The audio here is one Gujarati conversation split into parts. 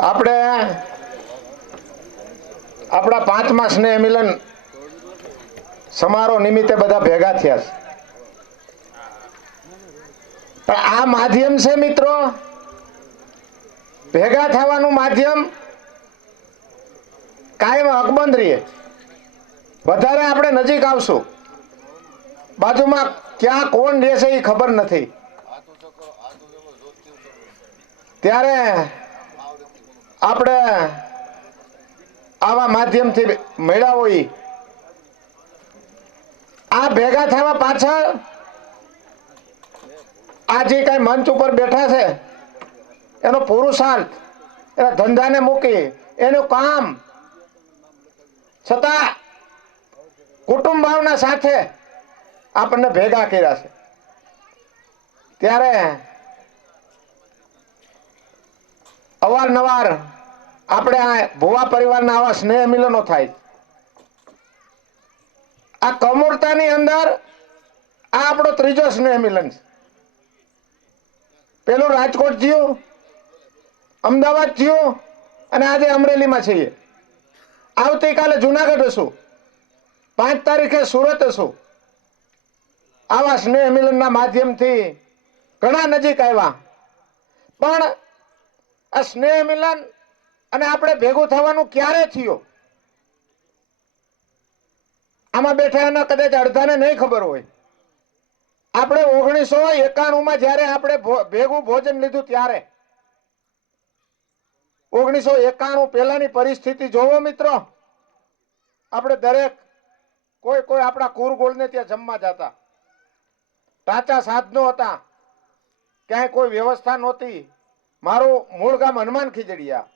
આપણે આપણા 5મા સ્નેહ મિલન સમારોહ નિમિત્તે બધા ભેગા થયા છે, પણ આ માધ્યમ છે મિત્રો, ભેગા થવાનું માધ્યમ કાયમ અકબંધ રહીએ. વધારે આપણે નજીક આવશું, બાજુમાં ક્યાં કોણ રહેશે એ ખબર નથી. ત્યારે આપણે આવા માધ્યમથી મળ્યા હોય, આ ભેગા થવા પાછળ આ જે કઈ મંચ ઉપર બેઠા છે એનો પુરુષાર્થ, એના ધંધાને મૂકી એનું કામ છતાં કુટુંબ ભાવના સાથે આપણને ભેગા કર્યા છે. ત્યારે અવારનવાર આપણે આ ભુવા પરિવારના આવા સ્નેહ મિલનો થાય. આ કમૂરતાની અંદર આ આપણો ત્રીજો સ્નેહ મિલન છે. પેલું રાજકોટ થયું, અમદાવાદ થયું અને આજે અમરેલીમાં છીએ. આવતીકાલે જુનાગઢ હશું, 5 તારીખે સુરત હશું. આવા સ્નેહ મિલનના માધ્યમથી ઘણા નજીક આવ્યા. પણ આ સ્નેહ મિલન અને આપણે ભેગું થવાનું ક્યારે થયું, આમાં બેઠા એના કદાચ અડધાને નહીં ખબર હોય. આપણે 1991માં જયારે આપણે ભેગું ભોજન લીધું ત્યારે 1991 પહેલાની પરિસ્થિતિ જોવો મિત્રો. આપણે દરેક કોઈ આપણા કુરગોળને ત્યાં જમવા જતા, ટાચા સાધનો હતા, ક્યાંય કોઈ વ્યવસ્થા નહોતી. મારું મૂળ ગામ હનુમાન ખીજડીયા.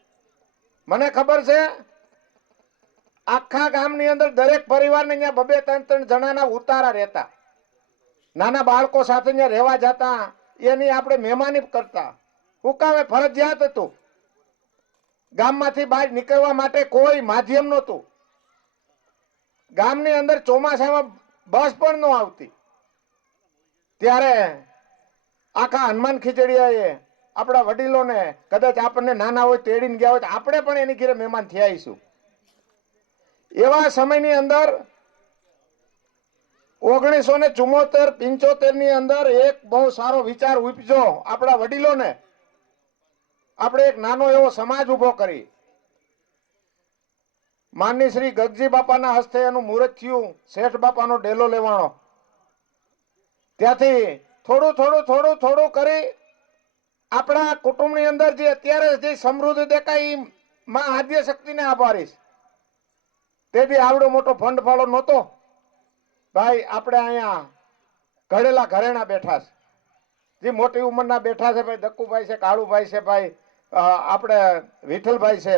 મને ખબર છે આખા ગામની અંદર દરેક પરિવારને ત્યાં 2-3 જણાના ઉતારા રહેતા. નાના બાળકો સાથે ત્યાં રહેવા જતા, એની આપણે મહેમાની કરતા. હુકામે ફરજિયાત હતું. ગામમાંથી બહાર નીકળવા માટે કોઈ માધ્યમ નહોતું. ગામની અંદર ચોમાસામાં બસ પણ ન આવતી. ત્યારે આખા હનુમાન ખીજડીયાએ આપણા વડીલોને, કદાચ આપણને નાના હોય તેડીને ગયા હોય તો આપણે પણ એની ઘરે મહેમાન થયા આવીશું. એવા સમયની અંદર 1974-75 ની અંદર એક બહુ સારો વિચાર ઉપજો આપણા વડીલોને. આપણે એક નાનો એવો સમાજ ઉભો કરી, માનની શ્રી ગગજી બાપાના હસ્તે એનું મુહૂર્ત થયું. શેઠ બાપાનો ડેલો લેવાનો. ત્યાંથી થોડું કરી આપણા કુટુંબની અંદર જે અત્યારે જે સમૃદ્ધિ દેખાય એ માં આદ્ય શક્તિને આભારીશ. તેથી આવડો મોટો ફંડ ફાળો નહોતો. ભાઈ આપણે અહીંયા ઘડેલા ઘરેણા બેઠા છે, જે મોટી ઉંમરના બેઠા છે. ભાઈ દક્કુભાઈ છે, કાળુભાઈ છે, ભાઈ આપણે વિઠ્ઠલભાઈ છે,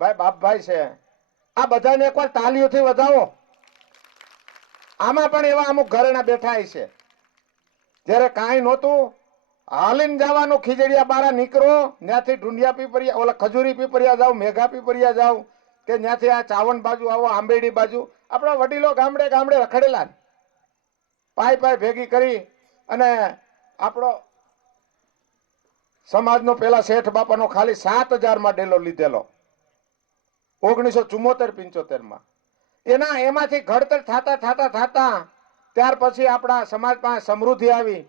ભાઈ બાપભાઈ છે. આ બધાને એકવાર તાલીઓથી વધાવો. આમાં પણ એવા અમુક ઘરેણા બેઠા છે. જ્યારે કાંઈ નહોતું, હાલીને જવાનું ખીજડીયા બારા નીકળો, ત્યાંથી ઢુંડિયા પીપરિયા, ઓલા ખજૂરી પીપરિયા જાવ, મેઘા પીપરિયા જાવ, કે ત્યાંથી આ ચાવન બાજુ આવો, આંબેડી બાજુ. આપણા વડીલો ગામડે ગામડે રખડેલા, પાય ભેગી કરી અને આપણો સમાજનો પેલા શેઠ બાપાનો ખાલી 7,000માં ડેલો લીધેલો 1974-75માં. એમાંથી ઘડતર થતા ત્યાર પછી આપણા સમાજમાં સમૃદ્ધિ આવી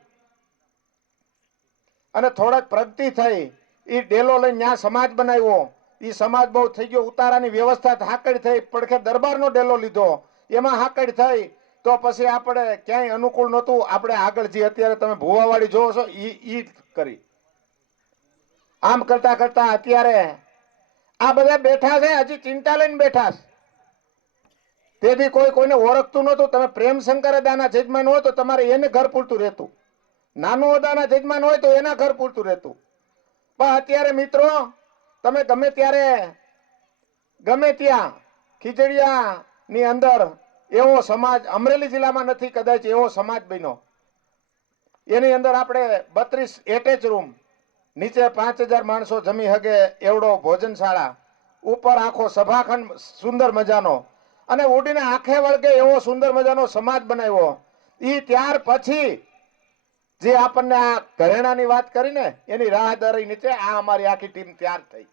અને થોડાક પ્રગતિ થઈ. એ ડેલો લઈને ત્યાં સમાજ બનાવ્યો. એ સમાજ બહુ થઈ ગયો. ઉતારાની વ્યવસ્થા હાકડ થઈ. પડખે દરબારનો ડેલો લીધો, એમાં હાકડ થઈ. તો પછી આપણે ક્યાંય અનુકૂળ નહોતું. આપણે આગળ જે અત્યારે તમે ભુવાવાડી જોવો છો ઈ કરી. આમ કરતા અત્યારે આ બધા બેઠા છે, હજી ચિંતા લઈને બેઠા છે. તેથી કોઈને ઓળખતું નહોતું. તમે પ્રેમશંકર દાના જજમાન હોય તો તમારે એને ઘર પૂરતું રહેતું, નાનું દાના જજમાન હોય તો એના ઘર પૂરતું રહેતું. પણ અત્યારે મિત્રો તમે ગમે ત્યારે ગમે ત્યાં ખીજડીયા ની અંદર એવો સમાજ અમરેલી જિલ્લામાં નથી કદાચ એવો સમાજ બન્યો. એની અંદર આપણે 32 એટેચ રૂમ, નીચે 5,000 માણસો જમી હગે એવડો ભોજનશાળા, ઉપર આખો સભાખંડ સુંદર મજાનો, અને ઉડીને આંખે વળગે એવો સુંદર મજાનો સમાજ બનાવ્યો. ઈ ત્યાર પછી જે આપણને આ ઘરેણાની વાત કરીને એની રાહદારી નીચે આ અમારી આખી ટીમ તૈયાર થઈ.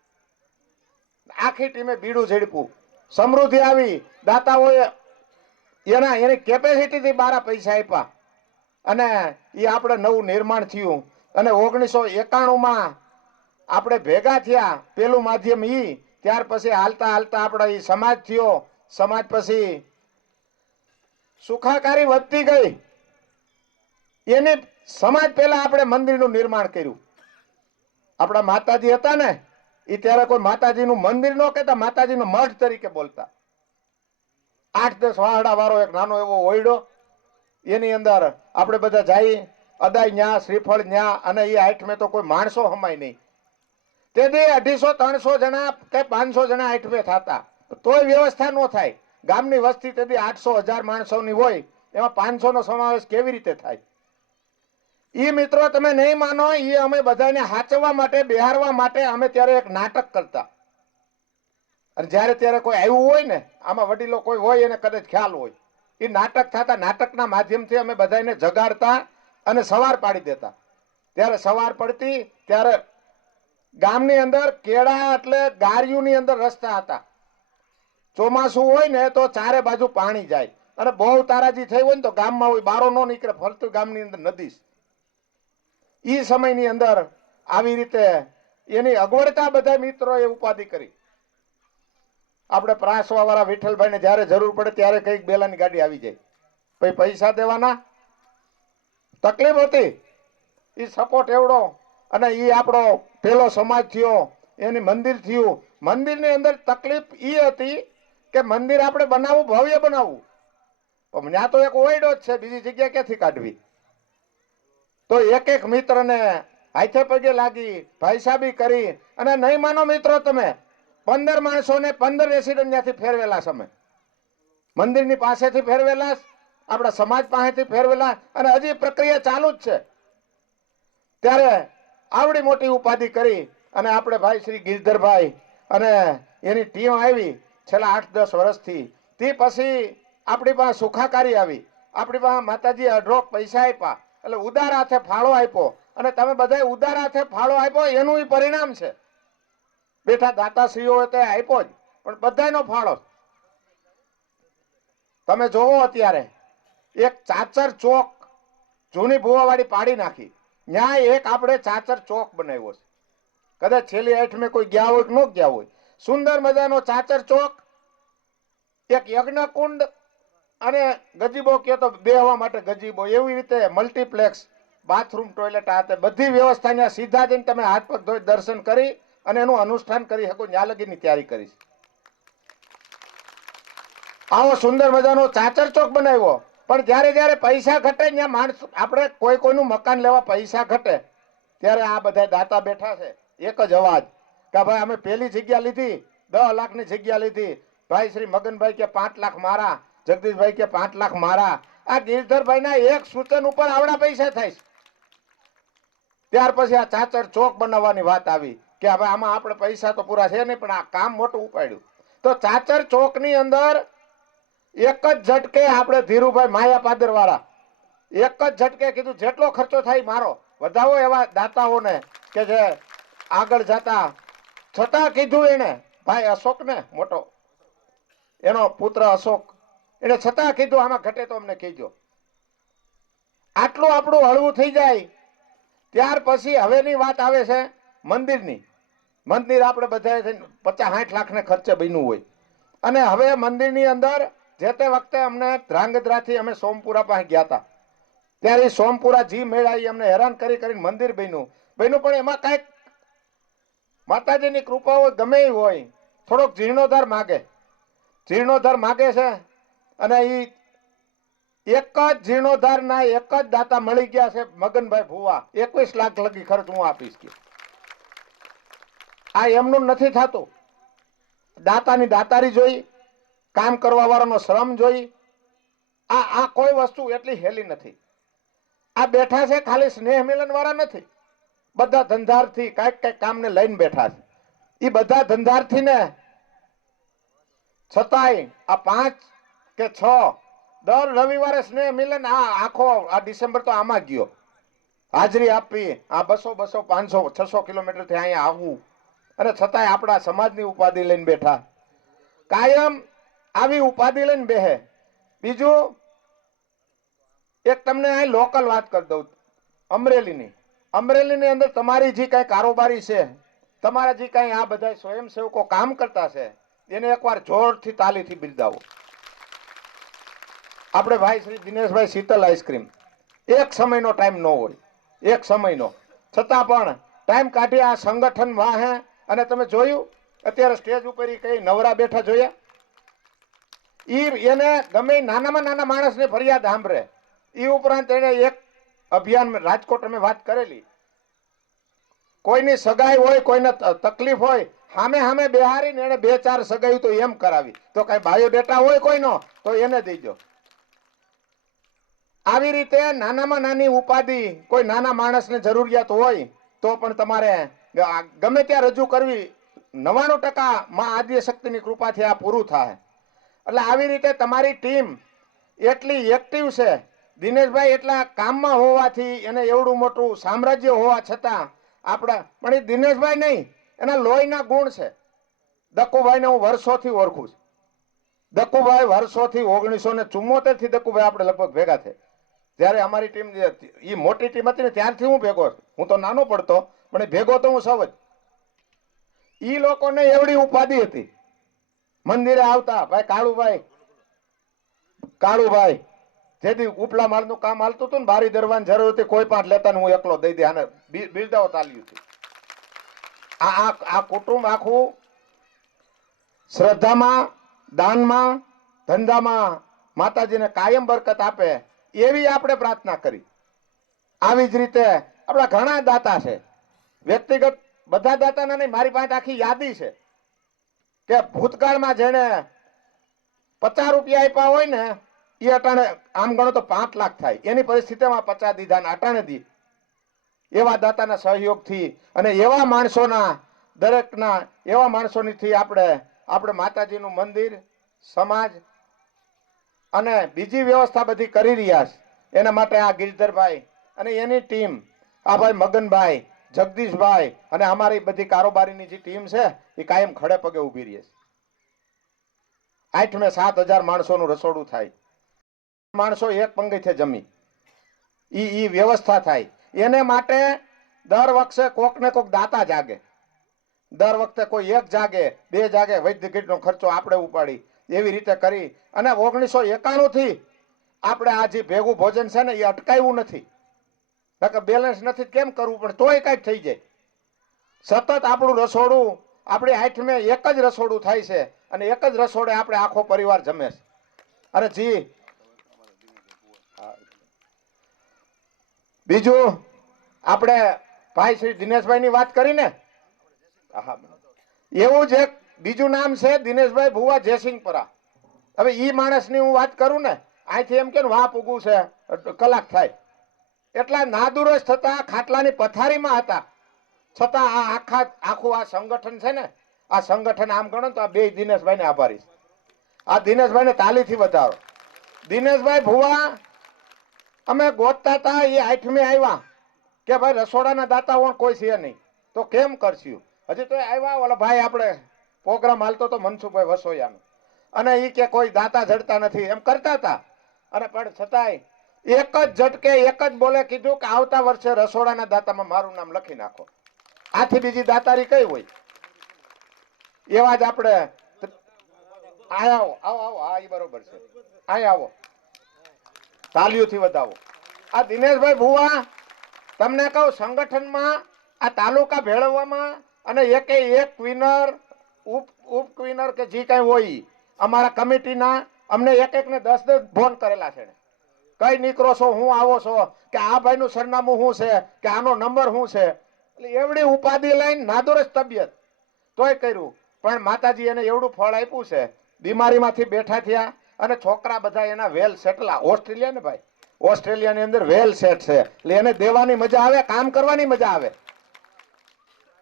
આખી ટીમે બીડું ઝડપ્યું, સમૃદ્ધિ આવી, દાતાઓએ એની કેપેસિટીથી 12 પૈસા આપ્યા અને એ આપણે નવું નિર્માણ થયું. અને 1991માં આપણે ભેગા થયા, પેલું માધ્યમ ત્યાર પછી હાલતા હાલતા આપણા એ સમાજ થયો. સમાજ પછી સુખાકારી વધતી ગઈ. એની સમાજ પહેલા આપણે મંદિરનું નિર્માણ કર્યું. આપણા માતાજી હતા ને, એ ત્યારે કોઈ માતાજીનું મંદિર ન કહેતા, માતાજીનો મઠ તરીકે બોલતા. 8-10 વાહડા વાળો એક નાનો એવો ઓયડો, એની અંદર આપણે બધા જઈ, અદાય ન્યા, શ્રીફળ ન્યા, અને એ આઠમે તો કોઈ માણસો હમાય નહીં. તેથી 250-300 જણા કે 500 જણા આઠમે થતા, તોય વ્યવસ્થા ન થાય. ગામની વસ્તી તેથી 800-1000 માણસોની હોય, એમાં 500 નો સમાવેશ કેવી રીતે થાય? ઈ મિત્રો તમે નહીં માનો, એ અમે બધાને હાચવવા માટે, બિહારવા માટે અમે ત્યારે એક નાટક કરતા. અને જ્યારે ત્યારે કોઈ આવ્યું હોય ને, આમાં વડીલો કોઈ હોય એને કદાચ ખ્યાલ હોય, એ નાટક થતા. નાટકના માધ્યમથી અમે બધાને જગાડતા અને સવાર પાડી દેતા. ત્યારે સવાર પડતી ત્યારે ગામની અંદર કેળા એટલે ગારિયુંની અંદર રસ્તા હતા. ચોમાસું હોય ને તો ચારે બાજુ પાણી જાય, અને બહુ તારાજી થઈ હોય ને તો ગામમાં હોય, બારો ન નીકળે, ફરતું ગામની અંદર નદી. એ સમયની અંદર આવી રીતે એની અગવડતા બધા મિત્રોએ ઉપાધિ કરી. આપણે પ્રાસવા વાળા વિઠ્ઠલભાઈને જ્યારે જરૂર પડે ત્યારે કઈક બેલાની ગાડી આવી જાય, પછી પૈસા દેવાના, તકલીફ હતી. એ સપોર્ટ એવડો. અને એ આપણો પેલો સમાજ થયો, એની મંદિર થયું. મંદિરની અંદર તકલીફ એ હતી કે મંદિર આપણે બનાવવું, ભવ્ય બનાવવું, પણ ત્યાં તો એક ઓયડો જ છે, બીજી જગ્યા ક્યાંથી કાઢવી? તો એક એક મિત્રને હાથે પગે લાગી, ભાઈસાબી કરી, અને નહીં માનો મિત્રો તમે, 15 માણસોને 15 રેસિડન્ટ ત્યાંથી ફેરવેલા સમય, મંદિરની પાસેથી ફેરવેલા, આપણા સમાજ પાસેથી ફેરવેલા, અને હજી પ્રક્રિયા ચાલુ જ છે. ત્યારે આવડી મોટી ઉપાધિ કરી અને આપણે ભાઈ શ્રી ગિરધરભાઈ અને એની ટીમ આવી છેલ્લા 8-10 વર્ષથી. તે પછી આપણી પાસે સુખાકારી આવી, આપણી પાસે માતાજી અઢળક પૈસા આપ્યા, એટલે ઉદાર હાથે ફાળો આપ્યો. અને તમે બધા ઉદાર હાથે ફાળો આપ્યો એનું પરિણામ છે. બેઠા દાતાશ્રીઓ તે આપ્યો જ, પણ બધાનો ફાળો. તમે જોવો અત્યારે એક ચાચર ચોક જૂની ભુવાવાડી પાડી નાખી, ન્યાય એક આપણે ચાચર ચોક બનાવ્યો છે. કદાચ છેલ્લી 8મે કોઈ ગયા હોય કે ન ગયા હોય. સુંદર મજાનો ચાચર ચોક, એક યજ્ઞકુંડ અને ગજીબો કયો તો બેહવા માટે ગજીબો, એવી રીતે મલ્ટીપ્લેક્સ, બાથરૂમ, ટોયલેટ, આ બધી વ્યવસ્થા ત્યાં સીધા જઈને તમે હાથ પગ ધોઈ દર્શન કરી અને એનું અનુષ્ઠાન કરી શકો. ત્યાં લગીની તૈયારી કરીશ. આવો સુંદર મજાનો ચાચર ચોક બનાવ્યો. પણ જ્યારે જ્યારે પૈસા ઘટે, ત્યાં માણસ, આપણે કોઈનું મકાન લેવા પૈસા ઘટે ત્યારે આ બધા દાતા બેઠા છે, એક જ અવાજ કે ભાઈ અમે પેલી જગ્યા લીધી, 10 લાખની જગ્યા લીધી. ભાઈ શ્રી મગનભાઈ કે 5 લાખ મારા, જગદીશભાઈ કે 5 લાખ મારા. આ ગિરધરભાઈના એક સૂચન ઉપર આવડા પૈસા થાય. ત્યાર પછી આ ચાચર ચોક બનાવવાની વાત આવી કે હવે આમાં આપણે પૈસા તો પૂરા છે નહીં, પણ આ કામ મોટું ઉપાડ્યું. તો ચાચર ચોકની અંદર એક જ ઝટકે આપણે ધીરુભાઈ માયા પાદર વાળા એક જ ઝટકે કીધું જેટલો ખર્ચો થાય મારો, વધાવો એવા દાતાઓને કે જે આગળ જતા. છતાં કીધું એને ભાઈ અશોકને, મોટો એનો પુત્ર અશોક, એને છતાં કીધું આમાં ઘટે તો અમને કહેજો. આટલું આપણું હળવું થઈ જાય. ત્યાર પછી હવેની વાત આવે છે મંદિરની. મંદિર આપણે બધા 50-60 લાખને ખર્ચે બન્યું હોય, અને હવે મંદિરની અંદર જે તે વખતે અમને ધ્રાંગધ્રાથી અમે સોમપુરા પાસે ગયા હતા, ત્યારે સોમપુરા જી મેળા અમને હેરાન કરીને મંદિર બન્યું. પણ એમાં કાંઈક માતાજીની કૃપા હોય, ગમે એ હોય, થોડોક જીર્ણોદ્ધાર માગે. જીર્ણોદ્ધાર માગે છે, અને એ એક જ જીર્ણોદ્ધારના એક જ દાતા મળી ગયા છે, મગનભાઈ ભુવા. 21 લાખ લગી ખર્ચ હું આપીશ કે આ એમનું નથી થતું. દાતાની દાતારી જોઈ, કામ કરવા વાળાનો શ્રમ જોઈ. આ કોઈ વસ્તુ એટલી હેલી નથી. આ બેઠા છે ખાલી સ્નેહ મિલન વાળા નથી, બધા ધંધારથી કઈક કામને લઈને બેઠા છે. એ બધા ધંધારથી ને છતાંય આ 5 કે 6 દર રવિવારે સ્નેહ મિલન, આખો આ ડિસેમ્બર તો આમાં ગયો. હાજરી આપવી, આ 200, 500, 600 કિલોમીટર થી અહીંયા આવવું, અને છતાંય આપણા સમાજની ઉપાધિ લઈને બેઠા. કાયમ આવી ઉપાધિ લઈને બેહે. બીજું એક તમને અહીં લોકલ વાત કરી દઉં, અમરેલીની અંદર તમારી જે કઈ કારોબારી છે, તમારા જે કઈ આ બધા સ્વયંસેવકો કામ કરતા છે, એને એકવાર જોરથી તાલીથી બિરદાવો. આપણે ભાઈ શ્રી દિનેશભાઈ શીતલ આઈસ્ક્રીમ, એક સમયનો ટાઈમ ન હોય, એક સમયનો, છતાં પણ ટાઈમ કાઢી આ સંગઠન વાહે. અને તમે જોયું અત્યારે સ્ટેજ ઉપર કઈ નવરા બેઠા જોયા? એને ગમે નાનામાં નાના માણસને ફરિયાદ સાંભળે. એ ઉપરાંત એને એક અભિયાન રાજકોટ અમે વાત કરેલી, કોઈની સગાઈ હોય, કોઈને તકલીફ હોય, સામે સામે બેહારીને એને 2-4 સગાઈ તો એમ કરાવી. તો કઈ બાયોડેટા હોય કોઈનો તો એને દેજો. આવી રીતે નાનામાં નાની ઉપાધિ કોઈ નાના માણસને જરૂરિયાત હોય તો પણ તમારે ગમે ત્યાં રજૂ કરવી. 99% માં આદ્યશક્તિની કૃપાથી આ પૂરું થાય. એટલે આવી રીતે તમારી ટીમ એટલી એક્ટિવ છે. દિનેશભાઈ એટલા કામમાં હોવાથી, એને એવડું મોટું સામ્રાજ્ય હોવા છતાં આપણા, પણ એ દિનેશભાઈ નહીં, એના લોહીના ગુણ છે. દક્કુભાઈને હું વર્ષોથી ઓળખું છું. દક્કુભાઈ વર્ષોથી 1974 થી દક્કુભાઈ આપણે લગભગ ભેગા થયા. જ્યારે અમારી ટીમ એ મોટી ટીમ હતી ને ત્યારથી હું ભેગો. હું તો નાનો પડતો, પણ એ ભેગો તો હું સૌ જ. ઈ લોકોને એવડી ઉપાધિ હતી. મંદિરે આવતા ભાઈ કાળુભાઈ જેથી ઉપલા માળનું કામ હાલતું હતું ને, બારી દરવાની જરૂર હતી, કોઈ પાંચ લેતા ને હું એકલો દઈ દે. આને બિરદાઓ તાલ્યું હતું. આ કુટુંબ આખું શ્રદ્ધામાં, દાનમાં, ધંધામાં માતાજીને કાયમ બરકત આપે એવી આપણે પ્રાર્થના કરી. આવી જ રીતે આપણા ઘણા દાતા છે, વ્યક્તિગત બધા દાતાના નહીં, મારી પાસે આખી યાદી છે કે ભૂતકાળમાં જેને 50 રૂપિયા આપ્યા હોય ને, એ અટાણે આમ ગણો તો 5 લાખ થાય. એની પરિસ્થિતિમાં 50 દીધા ને અટાણે દી. એવા દાતાના સહયોગથી અને એવા માણસોના, દરેકના એવા માણસોની આપણે માતાજીનું મંદિર, સમાજ અને બીજી વ્યવસ્થા બધી કરી રહ્યા છે. એના માટે આ ગિરધરભાઈ અને એની ટીમ, આ ભાઈ મગનભાઈ, જગદીશભાઈ અને અમારી બધી કારોબારીની જે ટીમ છે એ કાયમ ખડે પગે ઊભી રહી છે. 8-7 હજાર માણસોનું રસોડું થાય, માણસો એક પંગીથી જમી, ઈ વ્યવસ્થા થાય. એને માટે દર વખતે કોક ને કોક દાતા જાગે. દર વખતે કોઈ એક જાગે, 2 જાગે, વૈદ્ય કીટનો ખર્ચો આપણે ઉપાડી. એવી રીતે કરી અને 1991 થી આપણે આ જે ભેગું ભોજન છે ને એ અટકાવ્યું નથી. બેલેન્સ નથી કેમ કરવું, પણ તોય કઈક થઈ જાય. સતત આપણું રસોડું, આપણી 8 એક જ રસોડું થાય છે અને એક જ રસોડે આપણે આખો પરિવાર જમે છે. અને બીજું આપણે ભાઈ શ્રી દિનેશભાઈ ની વાત કરીને, એવું જ એક બીજું નામ છે દિનેશભાઈ ભુવા જયસિંહપરા. હવે ઈ માણસની હું વાત કરું ને, અહીંથી એમ કે વાપ ઉગું છે કલાક થાય. એટલા નાદુરસ્ત થતા, ખાટલાની પથારીમાં હતા, છતાં આ આખું આ સંગઠન છે ને, આ સંગઠન આમ ગણો તો આ 2 દિનેશભાઈને આભારી છે. આ દિનેશભાઈને તાલીથી વધારો. દિનેશભાઈ ભુવા અમે ગોતતા હતા, એ 8મે આવ્યા કે ભાઈ રસોડાના દાતા કોઈ છે નહીં, તો કેમ કરશું? હજી તો આવ્યા ઓલા ભાઈ આપણે પ્રોગ્રામ હાલતો તો મનસુખભાઈ વસોયાનો, અને એ કે કોઈ દાતા જડતા નથી એમ કરતા હતા. અને પણ છતાંય એક જ ઝટકે એક જ બોલે કીધું કે આવતા વર્ષે રસોડાના દાતામાં મારું નામ લખી નાખો. આથી બીજી દાતારી કઈ હોય? એવા જ આપણે આવો આવો આવો, હા એ બરોબર છે, અહીં આવો, તાલીઓથી વધાવો. આ દિનેશભાઈ ભુવા, તમને કહું સંગઠનમાં આ તાલુકા ભેળવવામાં અને એક ક્વિનર, ઉપ ક્વિનર કે જે કઈ હોય અમારા કમિટીના, અમને એક ને 10 ફોન કરેલા છે. કઈ નીકળો છો, હું આવો છો, કે આ ભાઈનું સરનામું શું છે, કે આનો નંબર શું છે. એટલે એવડી ઉપાધિ લઈને નાદુરસ્ત તબિયત તોય કર્યું. પણ માતાજી એને એવડું ફળ આપ્યું છે, બીમારીમાંથી બેઠા થયા અને છોકરા બધા એના વેલ સેટલા. ઓસ્ટ્રેલિયા ને ભાઈ, ઓસ્ટ્રેલિયાની અંદર વેલ સેટ છે, એટલે એને દેવાની મજા આવે, કામ કરવાની મજા આવે.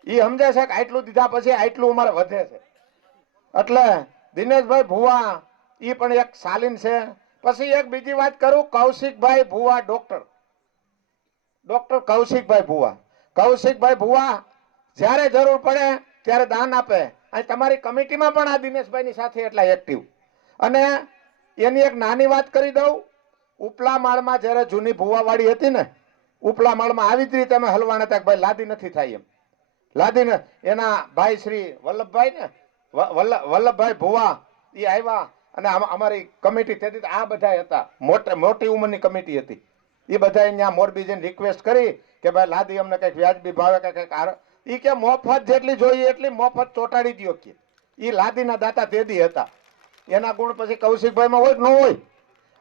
એ સમજે છે કે આટલું દીધા પછી આટલું અમારે વધે છે. એટલે દિનેશભાઈ ભુવા એ પણ એક શાલીન છે. પછી એક બીજી વાત કરું, કૌશિકભાઈ ભુવા, ડોક્ટર કૌશિકભાઈ ભુવા. કૌશિકભાઈ ભુવા જ્યારે જરૂર પડે ત્યારે દાન આપે. અને તમારી કમિટીમાં પણ આ દિનેશભાઈની સાથે એટલા એક્ટિવ. અને એની એક નાની વાત કરી દઉં. ઉપલા માળમાં જ્યારે જૂની ભુવાવાડી હતી ને, ઉપલા માળમાં આવી જ રીતે અમે હલવાના હતા કે ભાઈ લાદી નથી થાય એમ. લાદીને એના ભાઈ શ્રી વલ્લભભાઈ ને વલ્લભભાઈ ભુવા એ આવ્યા અને અમારી કમિટી તેથી આ બધા હતા. મોટી ઉંમરની કમિટી હતી. એ બધા અહીંયા મોરબી જઈને રિક્વેસ્ટ કરી કે ભાઈ લાદી અમને કંઈક વ્યાજબી ભાવે કંઈક એ કે મફત જેટલી જોઈએ એટલી મફત ચોટાડી દો કે. એ લાદીના દાતા તેદી હતા. એના ગુણ પછી કૌશિકભાઈમાં હોય કે ન હોય.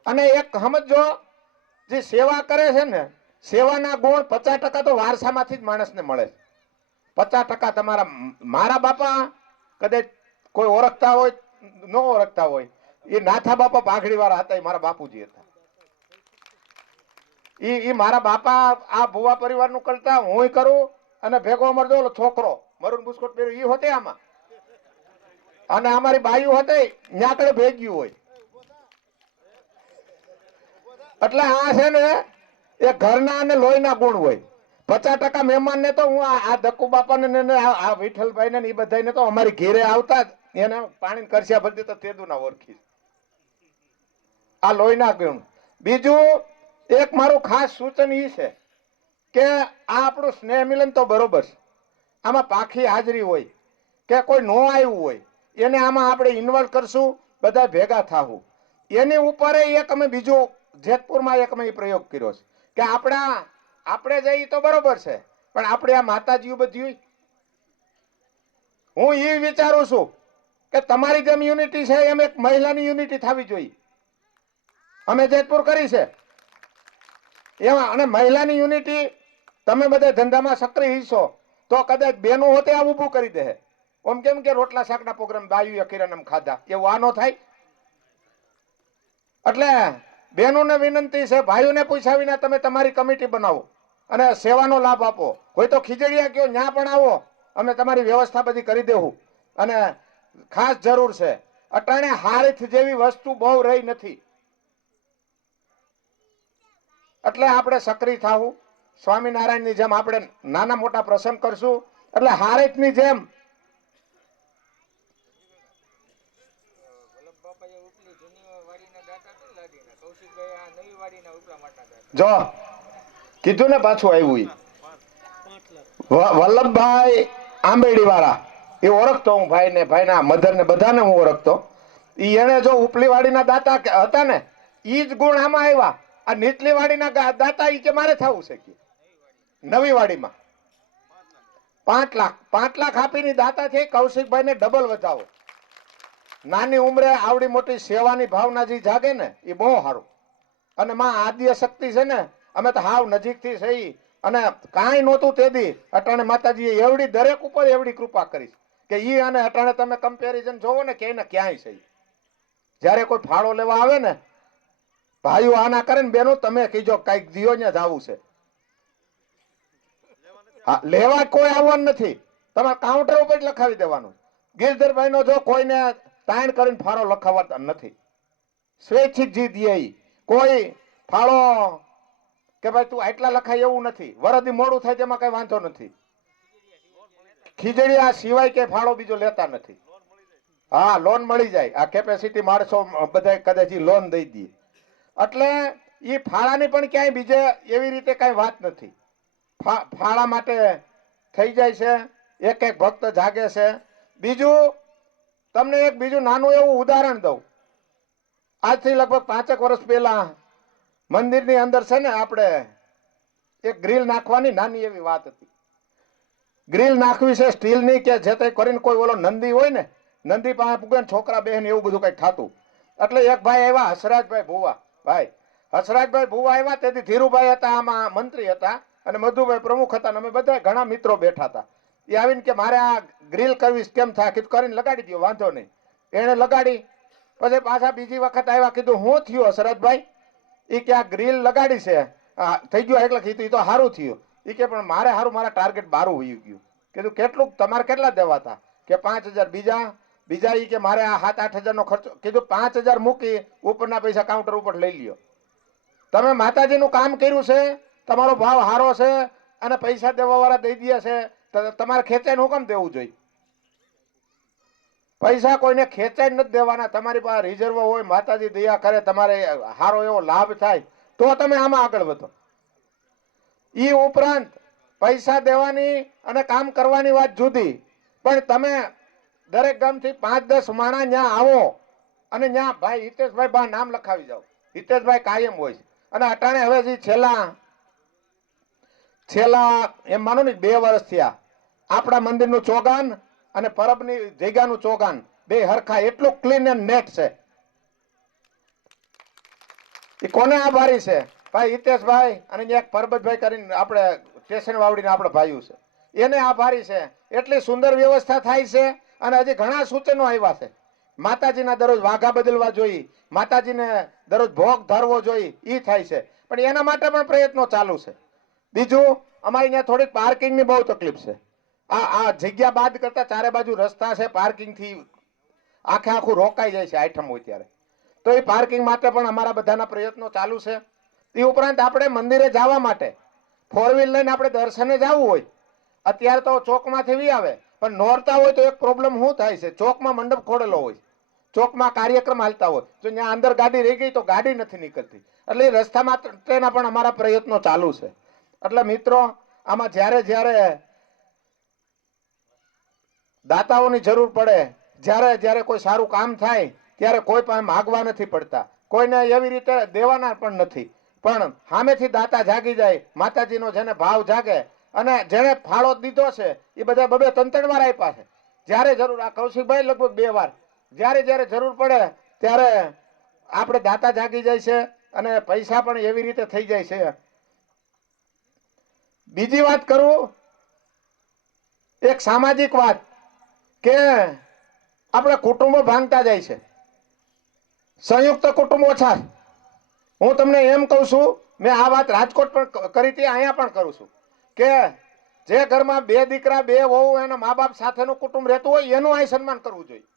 અને એક સમજો, જે સેવા કરે છે ને, સેવાના ગુણ 50% તો વારસામાંથી જ માણસને મળે. 50% તમારા મારા બાપા કદાચ કોઈ ઓળખતા હોય ન ઓળખતા હોય, એ નાથા બાપા પાઘડી વાળા હતા. એ મારા બાપુજી હતા. એ મારા બાપા આ ભુવા પરિવારનું કરતા હું કરું. અને ભેગો અમાર જો છોકરો મરૂન બુસ્કોટ પહેર્યું એ હોતે આમાં. અને અમારી બાયુ હતી ન્યાકડે ભેગ્યું હોય. એટલે આ છે ને એ ઘરના અને લોહીના ગુણ હોય. 50% મહેમાન ને તો હું આ દક્કુ બાપાને ને આ વિઠ્ઠલભાઈ ને એ બધાને તો અમારી ઘેરે આવતા જ એને પાણી કરશિયા ભરતી તો તેદુ ના ઓળખી. આ લોહીના ગુણ. બીજું એક મારું ખાસ સૂચન એ છે કે આ આપણું સ્નેહ મિલન તો બરોબર છે. આમાં પાખી હાજરી હોય કે કોઈ નો આવ્યું હોય એને આમાં આપણે ઇન્વોલ્વ કરશું, બધા ભેગા થાવું. એની ઉપર એક અમે બીજું જેતપુરમાં એક અમે પ્રયોગ કર્યો છે કે આપણે જઈએ તો બરોબર છે, પણ આપણે આ માતાજીઓ બધી હું એ વિચારું છું કે તમારી જેમ યુનિટી છે એમ એક મહિલાની યુનિટી થવી જોઈએ. અમે જેતપુર કરી છે એમાં. અને મહિલાની યુનિટી તમે બધા ધંધામાં સક્રિય હિસ્સો તો કદાચ બેનો હોતે આ ઊભું કરી દે. ઓમ કેમ કે રોટલા શાકના પ્રોગ્રામ બાયુએ કિરણ ખાધા એવું આ ન થાય. એટલે બહેનોને વિનંતી છે, ભાઈઓને પૂછ્યા વિના તમે તમારી કમિટી બનાવો અને સેવાનો લાભ આપો. કોઈ તો ખીજડીયા કયો ન્યા પણ આવો, અમે તમારી વ્યવસ્થા બધી કરી દેવું. અને ખાસ જરૂર છે, અટાણે હારીથ જેવી વસ્તુ બહુ રહી નથી. એટલે આપણે સક્રિય થવું. સ્વામિનારાયણની જેમ આપણે નાના મોટા પ્રસંગ કરશું. એટલે હારીથની જેમ જો કીધું ને પાછું આવ્યું વલ્લભભાઈ આંબેડી વાળા એ ઓળખતો હું. ભાઈ ને ભાઈના મધર ને બધાને હું ઓળખતો. એને જો ઉપલી વાડીના દાતા હતા ને ઈ જ ગુણ આમાં આવ્યા. આ નીચલી વાડીના દાતા ઈ કે મારે થવું છે કે નવી વાડીમાં 5 લાખ આપીની દાતા છે. કૌશિકભાઈ ને ડબલ વધાવો. નાની ઉંમરે આવડી મોટી સેવાની ભાવના જે જાગે ને એ બહુ સારું. અને માં આદ્ય શક્તિ છે ને, અમે તો હાવ નજીકથી સહી. અને કાંઈ નહોતું તેદી અટાણે માતાજીએ એવડી દરેક ઉપર એવડી કૃપા કરી કે ઈ અને અટાણે તમે કમ્પેરિઝન જોવો ને કે ક્યાંય સહી. જ્યારે કોઈ ફાળો લેવા આવે ને ભાઈઓ આના કરે ને બેનો તમે કીજો કઈક દિયો ને જવું છે. હા, લેવા કોઈ આવવાનું નથી. તમારે કાઉન્ટર ઉપર જ લખાવી દેવાનું. ગિરધરભાઈ નો જો કોઈને તાણ કરીને ફાળો લખાવતા નથી. સ્વૈચ્છિક જી દે. કોઈ ફાળો કે ભાઈ તું આટલા લખાય એવું નથી. વરદી મોડું થાય તેમાં કઈ વાંધો નથી. ખીજડીયા સિવાય કે ફાળો બીજો લેતા નથી. હા, લોન મળી જાય. આ કેપેસિટી માણસો બધા કદાચ લોન દઈ દે. એટલે એ ફાળાની પણ ક્યાંય બીજે એવી રીતે કઈ વાત નથી. ફાળા માટે થઈ જાય છે. એક એક ભક્ત જાગે છે. બીજું તમને એક બીજું નાનું એવું ઉદાહરણ દઉં. આજથી લગભગ 5 વર્ષ પહેલા મંદિરની અંદર છે ને આપણે એક ગ્રીલ નાખવાની નાની એવી વાત હતી. ગ્રીલ નાખવી છે સ્ટીલની કે જે તે કરીને કોઈ ઓલો નંદી હોય ને નંદી પાસે પૂગે છોકરા બહેન એવું બધું કઈ થતું. એટલે એક ભાઈ આવ્યા હસરાજભાઈ ભુવા. ભાઈ હસરાજભાઈ ભુવા આવ્યા તેથી ધીરુભાઈ હતા આમાં મંત્રી હતા અને મધુભાઈ પ્રમુખ હતા. અમે બધા ઘણા મિત્રો બેઠા હતા. એ આવીને કે મારે આ ગ્રીલ કરવી કેમ થાય કીધું કરીને લગાડી દો વાંધો નહીં. એને લગાડી. પછી પાછા બીજી વખત આવ્યા. કીધું હું થયું હસરતભાઈ? એ કે આ ગ્રીલ લગાડી છે થઈ ગયું એટલે કીધું એ તો સારું થયું. એ કે પણ મારે સારું મારા ટાર્ગેટ 12 વયું ગયું. કીધું કેટલું તમારે કેટલા દેવા હતા? કે 5000. બીજા એ કે મારે આ 7-8 હજારનો ખર્ચો. કીધું 5000 મૂકી ઉપરના પૈસા કાઉન્ટર ઉપર લઈ લ્યો. તમે માતાજીનું કામ કર્યું છે, તમારો ભાવ સારો છે અને પૈસા દેવા વાળા દઈ દે છે, તમારે ખેંચાઈને હું કેમ દેવું જોઈએ? પૈસા કોઈને ખેંચાઈ નથી દેવાના. તમારી પાસે રિઝર્વ હોય, માતાજી દયા કરે, તમારે સારો એવો લાભ થાય તો તમે આમાં આગળ વધો. ઈ ઉપરાંત પૈસા દેવાની અને કામ કરવાની વાત જુદી, પણ તમે દરેક ગામથી 5-10 માણા ન્યા આવો અને ન્યા ભાઈ હિતેશભાઈ બા નામ લખાવી જાઓ. હિતેશભાઈ કાયમ હોય છે. અને અટાણે હવે જે છેલ્લા એમ માનો ને 2 વર્ષ થયા આપણા મંદિરનું ચોગાન અને પરબની જગ્યાનું ચોગાન બે હરખા એટલું ક્લીન એન્ડ નેટ છે. એ કોને આભારી છે? ભાઈ હિતેશભાઈ અને એક પરબતભાઈ કરીને આપણે સ્ટેશન વાવડીને આપણે ભાઈઓ છે, એને આભારી છે. એટલી સુંદર વ્યવસ્થા થાય છે અને હજી ઘણા સૂચનો આવ્યા છે. માતાજીના દરરોજ વાઘા બદલવા જોઈએ, માતાજીને દરરોજ ભોગ ધરવો જોઈએ, ઈ થાય છે. પણ એના માટે પણ પ્રયત્નો ચાલુ છે. બીજું અમારી ત્યાં થોડીક પાર્કિંગની બહુ તકલીફ છે. આ જગ્યા બાદ કરતા ચારે બાજુ રસ્તા છે, પાર્કિંગથી આખું રોકાઈ જાય છે આઈટમ હોય ત્યારે. તો એ પાર્કિંગ માટે પણ અમારા બધાના પ્રયત્નો ચાલુ છે. એ ઉપરાંત આપણે મંદિરે જવા માટે 4 વ્હીલ લઈને આપણે દર્શને જવું હોય, અત્યારે તો ચોકમાંથી વી આવે, પણ નોરતા હોય તો એક પ્રોબ્લેમ શું થાય છે, ચોકમાં મંડપ ખોડેલો હોય, ચોકમાં કાર્યક્રમ હાલતા હોય, જો ત્યાં અંદર ગાડી રહી ગઈ તો ગાડી નથી નીકળતી. એટલે એ રસ્તા માટેના પણ અમારા પ્રયત્નો ચાલુ છે. એટલે મિત્રો આમાં જ્યારે દાતાઓની જરૂર પડે, જ્યારે કોઈ સારું કામ થાય ત્યારે કોઈ પાસે માગવા નથી પડતા, કોઈને એવી રીતે દેવાના પણ નથી. પણ સામેથી દાતા જાગી જાય, માતાજીનો જેને ભાવ જાગે અને જેને ફાળો દીધો છે એ બધા 2-3 વાર આપ્યા છે. જ્યારે જરૂર, આ કૌશિકભાઈ લગભગ 2 વાર, જ્યારે જરૂર પડે ત્યારે આપણે દાતા જાગી જાય છે અને પૈસા પણ એવી રીતે થઈ જાય છે. બીજી વાત કરું, એક સામાજિક વાત, કે આપણે કુટુંબો ભાંગતા જાય છે, સંયુક્ત કુટુંબ ઓછા. હું તમને એમ કહું છું, મેં આ વાત રાજકોટ પણ કરી હતી, અહીંયા પણ કરું છું, કે જે ઘરમાં 2 દીકરા 2 વહુ એના મા બાપ સાથેનું કુટુંબ રહેતું હોય એનું અહીં સન્માન કરવું જોઈએ,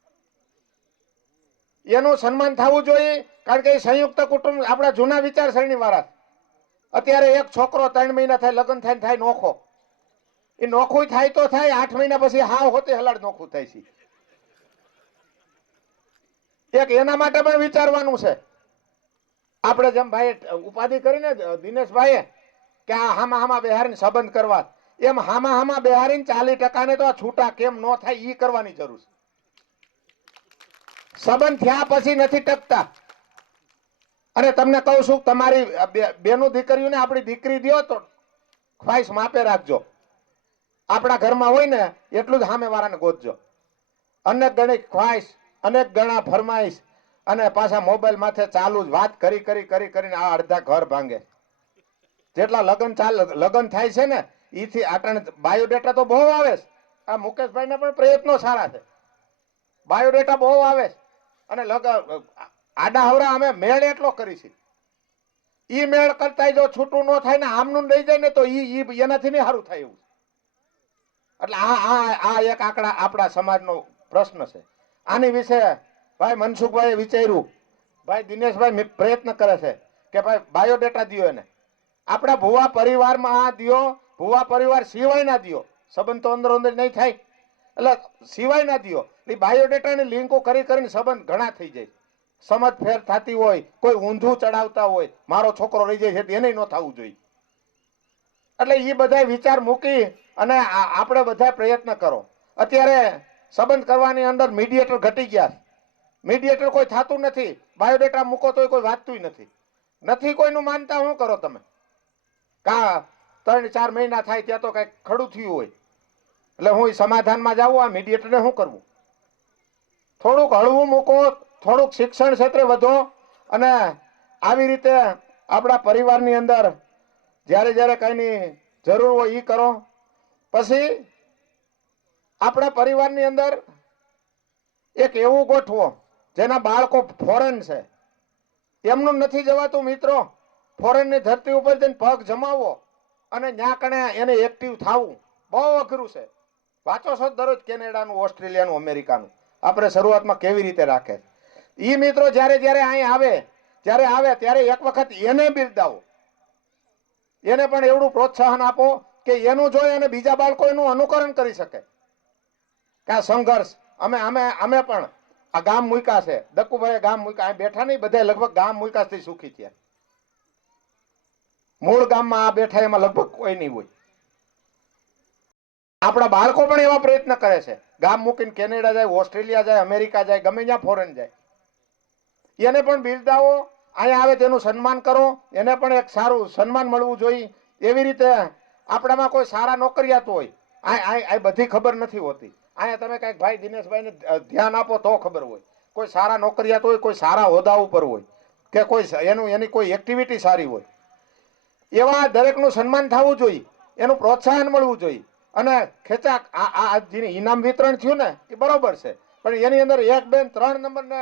એનું સન્માન થવું જોઈએ. કારણ કે સંયુક્ત કુટુંબ આપણા જૂના વિચારસરણી વાળા. અત્યારે એક છોકરો 3 મહિના થાય લગ્ન થાય નોખો, એ નોખું થાય તો થાય, 8 મહિના પછી હાવ હોતે હલાડ નોખું થાય છે. એક એના માટે પણ વિચારવાનું છે. આપણે જેમ ભાઈ ઉપાધિ કરીને દિનેશભાઈએ કે આ હામા બેહારીને સંબંધ કરવા, એમ હામા બેહારીને 40% તો આ છૂટા કેમ ન થાય ઈ કરવાની જરૂર છે. સંબંધ થયા પછી નથી ટકતા. અને તમને કહું છું, તમારી બેનું દીકરીઓને આપણી દીકરી દો તો ખ્વાહિશ માપે રાખજો. આપણા ઘરમાં હોય ને એટલું જ સામે વાળાને ગોતજો. અનેક ગણી ખ્વાહિશ, અનેક ગણા ફરમાઈશ, અને પાછા મોબાઈલ માથે ચાલુ જ વાત કરીને આ અડધા ઘર ભાંગે. જેટલા લગ્ન થાય છે ને ઈથી આટણ બાયોડેટા તો બહુ આવે છે. આ મુકેશભાઈને પણ પ્રયત્નો સારા છે, બાયોડેટા બહુ આવે છે. અને આડા હવરા અમે મેળ એટલો કરી છે. ઈ મેળ કરતા જો છૂટું ન થાય ને આમનું રહી જાય ને તો એનાથી નહીં સારું થાય એવું. એટલે આ એક આપણા સમાજનો પ્રશ્ન છે. આની વિશે ભાઈ મનસુખભાઈ વિચાર્યું, ભાઈ દિનેશભાઈ પ્રયત્ન કરે છે કે ભાઈ બાયોડેટા દિયો એને. આપણા ભુવા પરિવારમાં આ દિયો, ભુવા પરિવાર સિવાય ના દિયો, સંબંધ તો અંદર નહીં થાય, એટલે સિવાય ના દિયો. એ બાયોડેટાની લિંકો કરીને સંબંધ ઘણા થઈ જાય. સમજ ફેર થતી હોય, કોઈ ઊંધું ચડાવતા હોય, મારો છોકરો રહી જાય છે એને ન થવું જોઈએ. એટલે એ બધા વિચાર મૂકી અને આપણે બધા પ્રયત્ન કરો. અત્યારે સંબંધ કરવાની અંદર મીડિયેટર ઘટી ગયા. મીડિયેટર કોઈ થતું નથી, બાયોડેટા મૂકો તો કોઈ વાંચતું નથી. કોઈનું માનતા શું કરો તમે? કા 3-4 મહિના થાય ત્યાં તો કઈક ખડું થયું હોય, એટલે હું સમાધાનમાં જાઉં, આ મીડિયેટરને શું કરવું? થોડુંક હળવું મૂકો, થોડુંક શિક્ષણ ક્ષેત્રે વધો, અને આવી રીતે આપણા પરિવારની અંદર જ્યારે કઈની જરૂર હોય એ કરો. પછી આપણા પરિવારની અંદર એક એવું ગોઠવો જેના બાળકો ફોરેન છે, એમનું નથી જવાતું મિત્રો. ફોરેનની ધરતી ઉપર જઈને પગ જમાવો અને ત્યાં કણે એને એક્ટિવ થવું બહુ અઘરું છે. વાંચો છો દરરોજ કેનેડાનું, ઓસ્ટ્રેલિયાનું, અમેરિકાનું, આપણે શરૂઆતમાં કેવી રીતે રાખે. ઈ મિત્રો જ્યારે અહીં આવે ત્યારે એક વખત એને બિરદાવો, એને પણ એવડું પ્રોત્સાહન આપો કે એનું જોઈ અને બીજા બાળકો એનું અનુકરણ કરી શકે કે આ સંઘર્ષ અમે અમે અમે પણ આ ગામ મૂક્યા છે, દક્કુભાઈ ગામ મૂક્યા, અહીં બેઠા નહીં બધા લગભગ ગામ મૂક્યાથી સુખી થયા. મૂળ ગામમાં આ બેઠા એમાં લગભગ કોઈ નહીં હોય. આપણા બાળકો પણ એવા પ્રયત્ન કરે છે, ગામ મૂકીને કેનેડા જાય, ઓસ્ટ્રેલિયા જાય, અમેરિકા જાય, ગમે ત્યાં ફોરેન જાય. એને પણ બિરદાવો, અહીંયા આવે તેનું સન્માન કરો, એને પણ એક સારું સન્માન મળવું જોઈએ. એવી રીતે આપણામાં કોઈ સારા નોકરિયાત હોય, આ બધી ખબર નથી હોતી. અહીંયા તમે કઈક ભાઈ દિનેશભાઈને ધ્યાન આપો તો ખબર હોય. કોઈ સારા નોકરિયાત હોય, કોઈ સારા હોદ્દા ઉપર હોય, કે કોઈ એની કોઈ એક્ટિવિટી સારી હોય, એવા દરેકનું સન્માન થવું જોઈએ, એનું પ્રોત્સાહન મળવું જોઈએ. અને ખેંચા આ જેની ઇનામ વિતરણ થયું ને એ બરોબર છે, પણ એની અંદર 1, 2, 3 નંબરને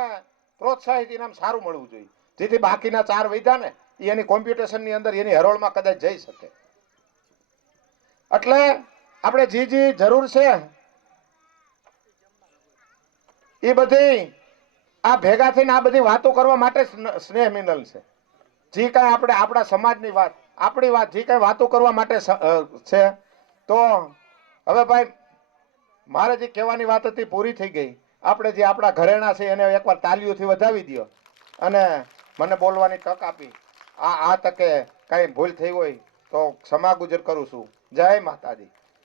પ્રોત્સાહિત ઇનામ સારું મળવું જોઈએ, જેથી બાકીના 4 વધ્યા ને એની કોમ્પિટિશનની અંદર એની હરોળમાં કદાચ જઈ શકે. એટલે આપણે જે જરૂર છે એ બધી આ ભેગા થઈને આ બધી વાતો કરવા માટે સ્નેહ મિલન છે. જે કાંઈ આપણે આપણા સમાજની વાત, આપણી વાત, જે કાંઈ વાતો કરવા માટે છે. તો હવે ભાઈ મારે જે કહેવાની વાત હતી પૂરી થઈ ગઈ. આપણે જે આપણા ઘરેણા છે એને એકવાર તાલીઓથી વધાવી દો અને મને બોલવાની તક આપી. આ તકે કાંઈ ભૂલ થઈ હોય તો ક્ષમા ગુજર કરું છું. જય માતાજી.